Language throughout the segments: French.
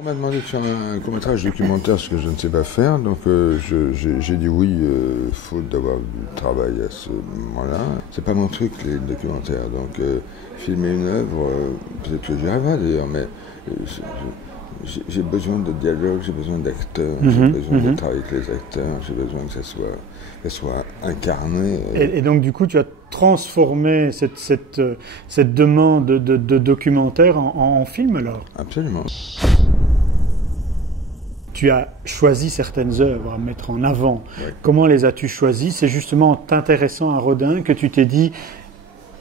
On m'a demandé de faire un court-métrage documentaire, ce que je ne sais pas faire, donc j'ai dit oui, faute d'avoir du travail à ce moment-là. C'est pas mon truc, les documentaires, donc filmer une œuvre, peut-être que j'y arriverai d'ailleurs, mais j'ai besoin de dialogue, j'ai besoin d'acteurs, j'ai besoin de travailler avec les acteurs, j'ai besoin que ça soit incarné. Et donc du coup, tu as transformé cette demande de documentaire en film alors? Absolument. Tu as choisi certaines œuvres à mettre en avant. Oui. Comment les as-tu choisies? C'est justement en t'intéressant à Rodin que tu t'es dit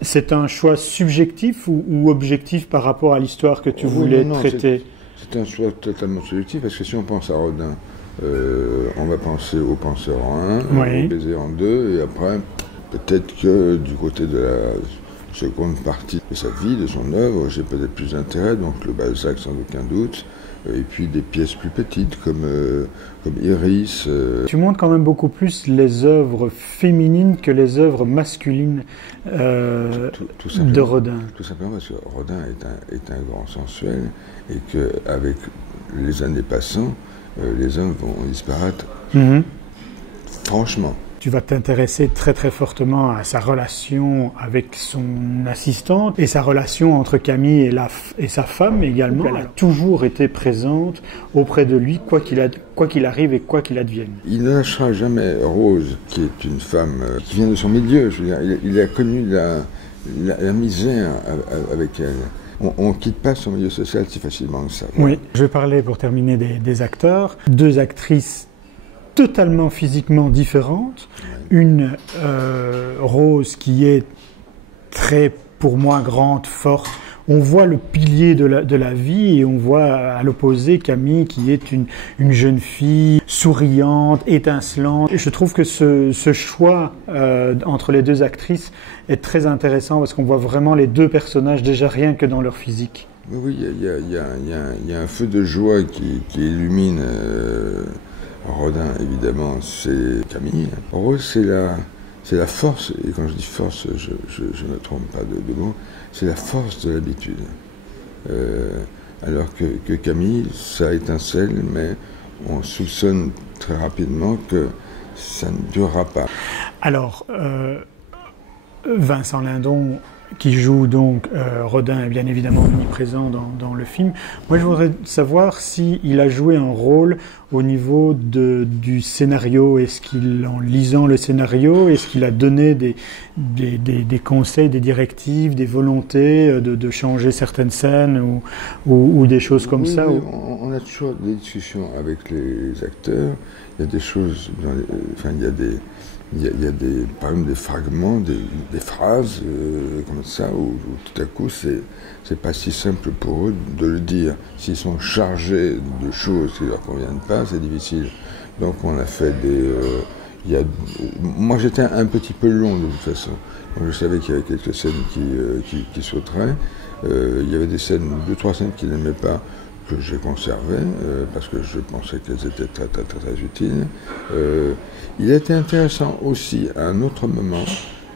c'est un choix subjectif ou objectif par rapport à l'histoire que tu voulais traiter? C'est un choix totalement subjectif parce que si on pense à Rodin, on va penser au Penseur en 1, au Baiser en 2 et après peut-être que du côté de la seconde partie de sa vie, de son œuvre, j'ai peut-être plus d'intérêt, donc le Balzac sans aucun doute. Et puis des pièces plus petites comme Iris. Tu montres quand même beaucoup plus les œuvres féminines que les œuvres masculines de Rodin. Tout simplement parce que Rodin est un grand sensuel et qu'avec les années passant, les hommes vont disparaître. Franchement. Tu vas t'intéresser très très fortement à sa relation avec son assistante et sa relation entre Camille et sa femme également. Elle a toujours été présente auprès de lui, quoi qu'il arrive et quoi qu'il advienne. Il ne lâchera jamais Rose, qui est une femme qui vient de son milieu. Je veux dire, il a connu la misère avec elle. On ne quitte pas son milieu social si facilement que ça. Oui, je vais parler pour terminer des acteurs. Deux actrices totalement physiquement différentes. Une Rose qui est très, pour moi, grande, forte. On voit le pilier de la vie et on voit à l'opposé Camille qui est une jeune fille souriante, étincelante. Et je trouve que ce choix entre les deux actrices est très intéressant parce qu'on voit vraiment les deux personnages déjà rien que dans leur physique. Oui, il y a un feu de joie qui illumine Rodin, évidemment, c'est Camille. Rose, c'est la force, et quand je dis force, je ne me trompe pas de mots, c'est la force de l'habitude. Alors que Camille, ça étincelle, mais on soupçonne très rapidement que ça ne durera pas. Alors, Vincent Lindon, qui joue donc Rodin, est bien évidemment omniprésent dans le film. Moi, je voudrais savoir s'il a joué un rôle au niveau du scénario. Est-ce qu'il, en lisant le scénario, est-ce qu'il a donné des conseils, des directives, des volontés de changer certaines scènes ou des choses comme ça? Oui, on a toujours des discussions avec les acteurs. Il y a des choses, il y a par exemple des fragments, des phrases comme ça, où tout à coup, c'est pas si simple pour eux de le dire. S'ils sont chargés de choses qui ne leur conviennent pas, c'est difficile. Donc on a fait moi j'étais un petit peu long de toute façon. Donc, je savais qu'il y avait quelques scènes qui sauteraient. Il y avait des scènes, 2-3 scènes qu'il n'aimait pas, que j'ai conservé parce que je pensais qu'elles étaient très, très, très, très utiles. Il a été intéressant aussi à un autre moment,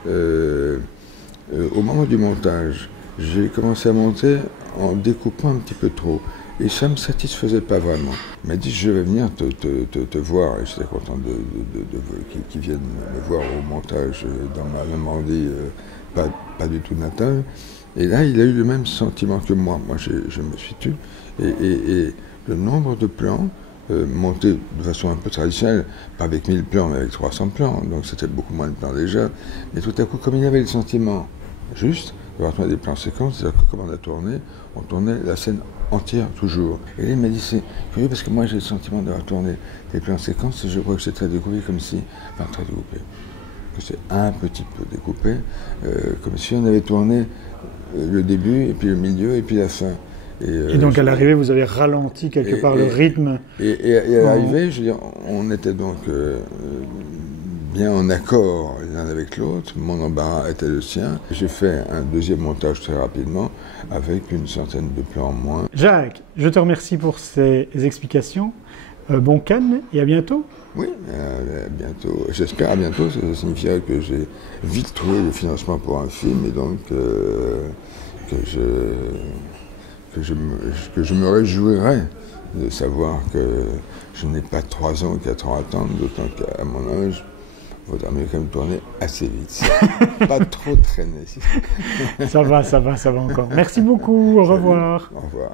au moment du montage. J'ai commencé à monter en découpant un petit peu trop et ça ne me satisfaisait pas vraiment. Il m'a dit je vais venir te voir et j'étais content qu'il vienne me voir au montage dans ma Normandie, pas du tout natale. Et là, il a eu le même sentiment que moi. Moi, je me suis tu. Et le nombre de plans montés de façon un peu traditionnelle, pas avec 1000 plans, mais avec 300 plans. Donc, c'était beaucoup moins de plans déjà. Mais tout à coup, comme il avait le sentiment juste d'avoir tourné des plans séquences, c'est-à-dire que comme on tournait la scène entière toujours. Et là, il m'a dit, c'est curieux parce que moi, j'ai le sentiment d'avoir tourné des plans séquences et je crois que c'est très découpé comme si... Enfin, très découpé. Que c'est un petit peu découpé, comme si on avait tourné le début, et puis le milieu, et puis la fin. Et donc à l'arrivée, vous avez ralenti quelque part le rythme. Et à l'arrivée, je veux dire, on était donc bien en accord l'un avec l'autre. Mon embarras était le sien. J'ai fait un deuxième montage très rapidement, avec une centaine de plans en moins. Jacques, je te remercie pour ces explications. Bon Cannes et à bientôt. Oui, à bientôt. J'espère à bientôt, ça signifierait que j'ai vite trouvé le financement pour un film et donc que je me réjouirais de savoir que je n'ai pas 3 ans ou 4 ans à attendre, d'autant qu'à mon âge, il faudra mieux quand même tourner assez vite. Pas trop traîner. Ça va encore. Merci beaucoup, au revoir. Au revoir.